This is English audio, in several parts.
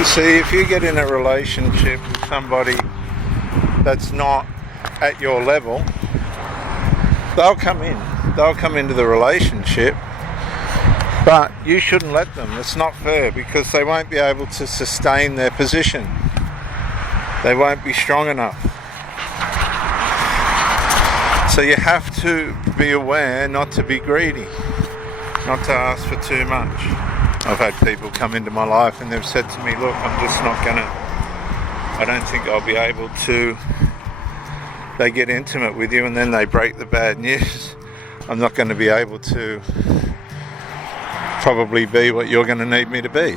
You see, if you get in a relationship with somebody that's not at your level, they'll come into the relationship, but you shouldn't let them. It's not fair, because they won't be able to sustain their position. They won't be strong enough. So you have to be aware not to be greedy, not to ask for too much. I've had people come into my life and they've said to me, look, I don't think I'll be able to. They get intimate with you and then they break the bad news. I'm not going to be able to probably be what you're going to need me to be.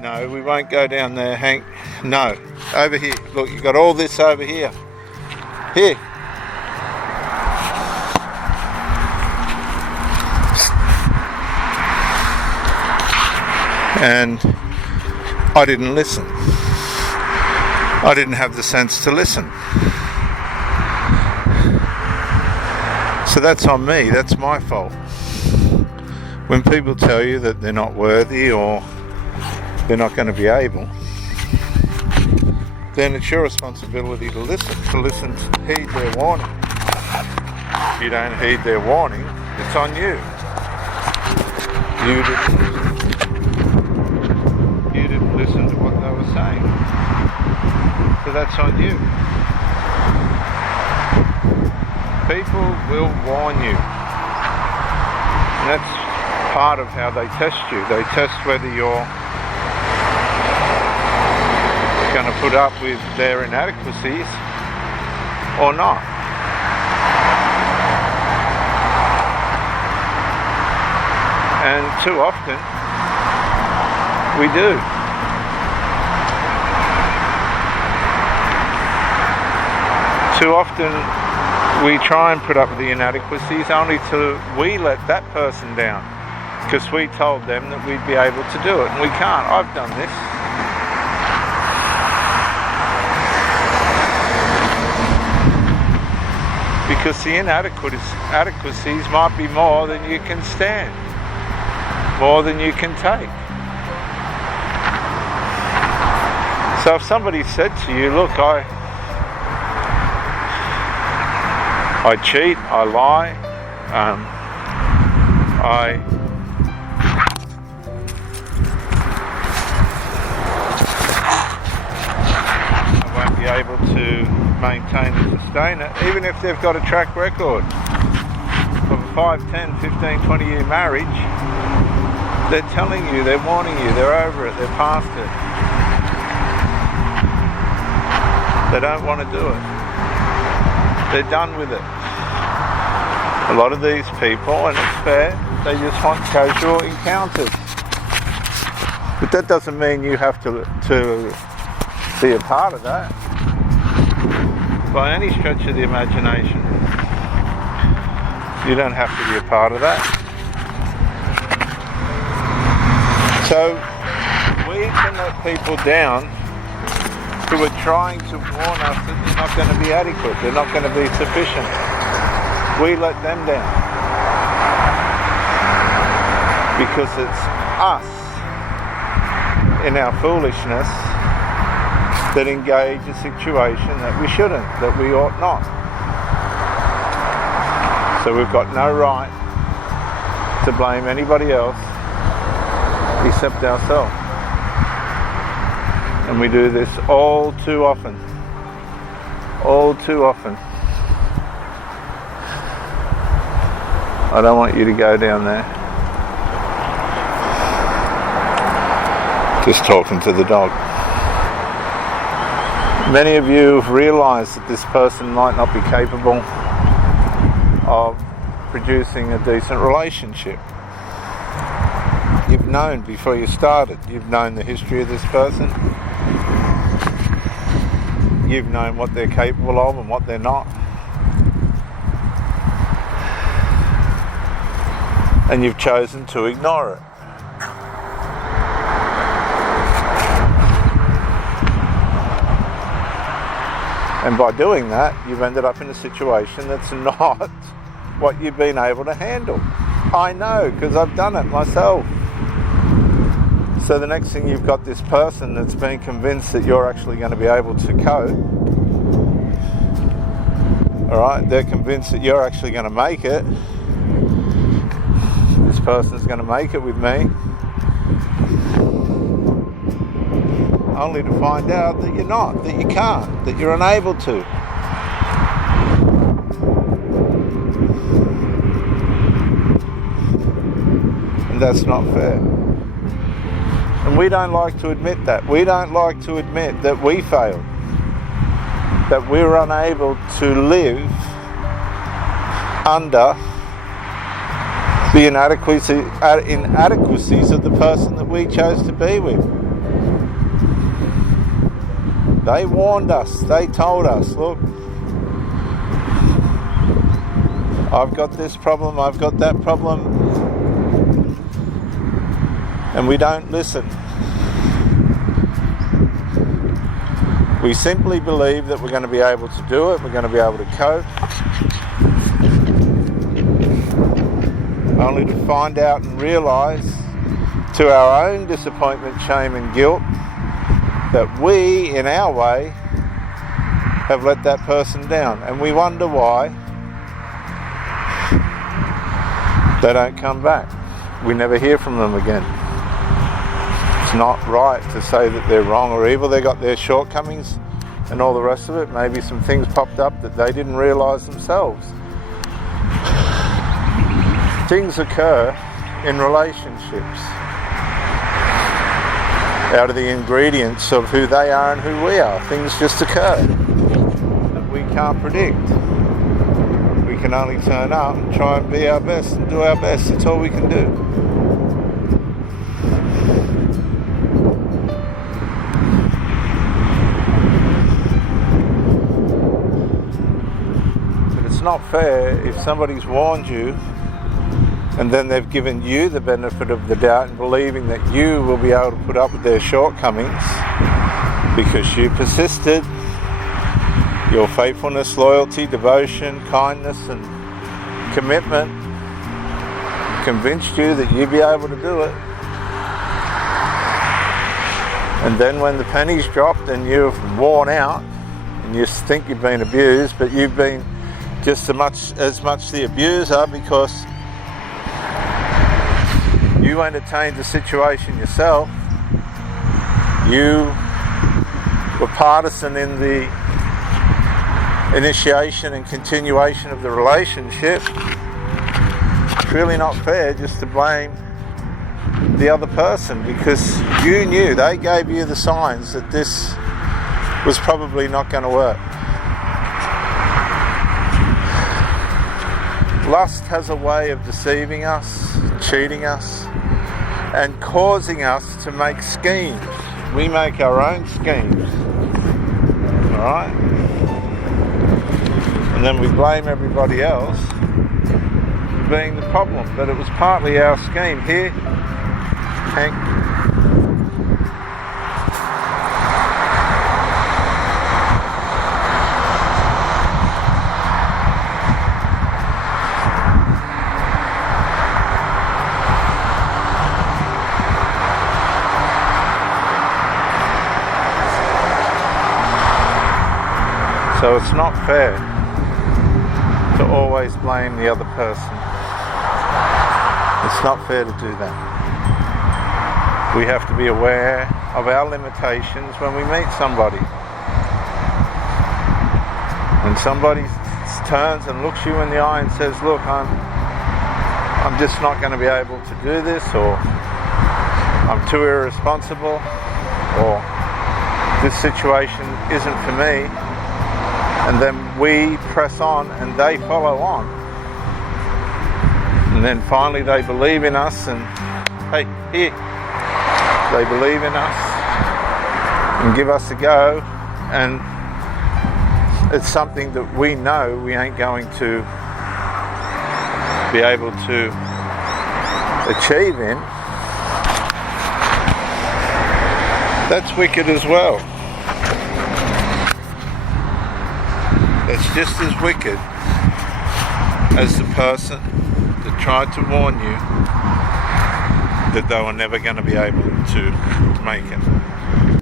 No, we won't go down there, Hank. No, over here. Look, you've got all this over here. Here. And I didn't listen. I didn't have the sense to listen. So that's on me. That's my fault. When people tell you that they're not worthy or they're not going to be able, then it's your responsibility to listen, heed their warning. If you don't heed their warning, it's on you. You didn't listen to what they were saying. So that's on you. People will warn you. And that's part of how they test you. They test whether you're going to put up with their inadequacies or not. And too often we do. Too often we try and put up with the inadequacies only till we let that person down, because we told them that we'd be able to do it, and we can't. I've done this. Because the inadequacies might be more than you can stand, more than you can take. So if somebody said to you, look, I cheat, I lie, I won't be able to maintain and sustain it, even if they've got a track record of a 5, 10, 15, 20 year marriage, they're telling you, they're warning you, they're over it, they're past it. They don't want to do it. They're done with it. A lot of these people, and it's fair, they just want casual encounters. But that doesn't mean you have to be a part of that by any stretch of the imagination. You don't have to be a part of that. So we can let people down who are trying to warn us that they're not going to be adequate, they're not going to be sufficient. We let them down because it's us in our foolishness that engage a situation that we shouldn't, that we ought not. So we've got no right to blame anybody else except ourselves. And we do this all too often. All too often. I don't want you to go down there. Just talking to the dog. Many of you have realised that this person might not be capable of producing a decent relationship. You've known before you started. You've known the history of this person. You've known what they're capable of and what they're not. And you've chosen to ignore it. And by doing that, you've ended up in a situation that's not what you've been able to handle. I know, because I've done it myself. So the next thing, you've got this person that's been convinced that you're actually going to be able to cope. Alright, they're convinced that you're actually going to make it. This person's going to make it with me. Only to find out that you're not, that you can't, that you're unable to. And that's not fair. And we don't like to admit that. We don't like to admit that we failed. That we're unable to live under the inadequacies of the person that we chose to be with. They warned us, they told us, look, I've got this problem, I've got that problem, and we don't listen. We simply believe that we're going to be able to do it, we're going to be able to cope, only to find out and realise, to our own disappointment, shame and guilt, that we, in our way, have let that person down. And we wonder why they don't come back. We never hear from them again. It's not right to say that they're wrong or evil. They got their shortcomings and all the rest of it. Maybe some things popped up that they didn't realise themselves. Things occur in relationships out of the ingredients of who they are and who we are. Things just occur that we can't predict. We can only turn up and try and be our best and do our best. That's all we can do. But it's not fair if somebody's warned you and then they've given you the benefit of the doubt and believing that you will be able to put up with their shortcomings because you persisted. Your faithfulness, loyalty, devotion, kindness and commitment convinced you that you'd be able to do it. And then when the pennies dropped and you're worn out and you think you've been abused, but you've been just as much the abuser because you entertained the situation yourself. You were partisan in the initiation and continuation of the relationship. It's really not fair just to blame the other person because you knew, they gave you the signs that this was probably not going to work. Lust has a way of deceiving us, cheating us, and causing us to make schemes. We make our own schemes, alright? And then we blame everybody else for being the problem, but it was partly our scheme. Here, Hank. So it's not fair to always blame the other person. It's not fair to do that. We have to be aware of our limitations when we meet somebody. When somebody turns and looks you in the eye and says, look, I'm just not going to be able to do this, or I'm too irresponsible, or this situation isn't for me. And then we press on and they follow on. And then finally they believe in us and, hey, here. They believe in us and give us a go. And it's something that we know we ain't going to be able to achieve in. That's wicked as well. It's just as wicked as the person that tried to warn you that they were never going to be able to make it.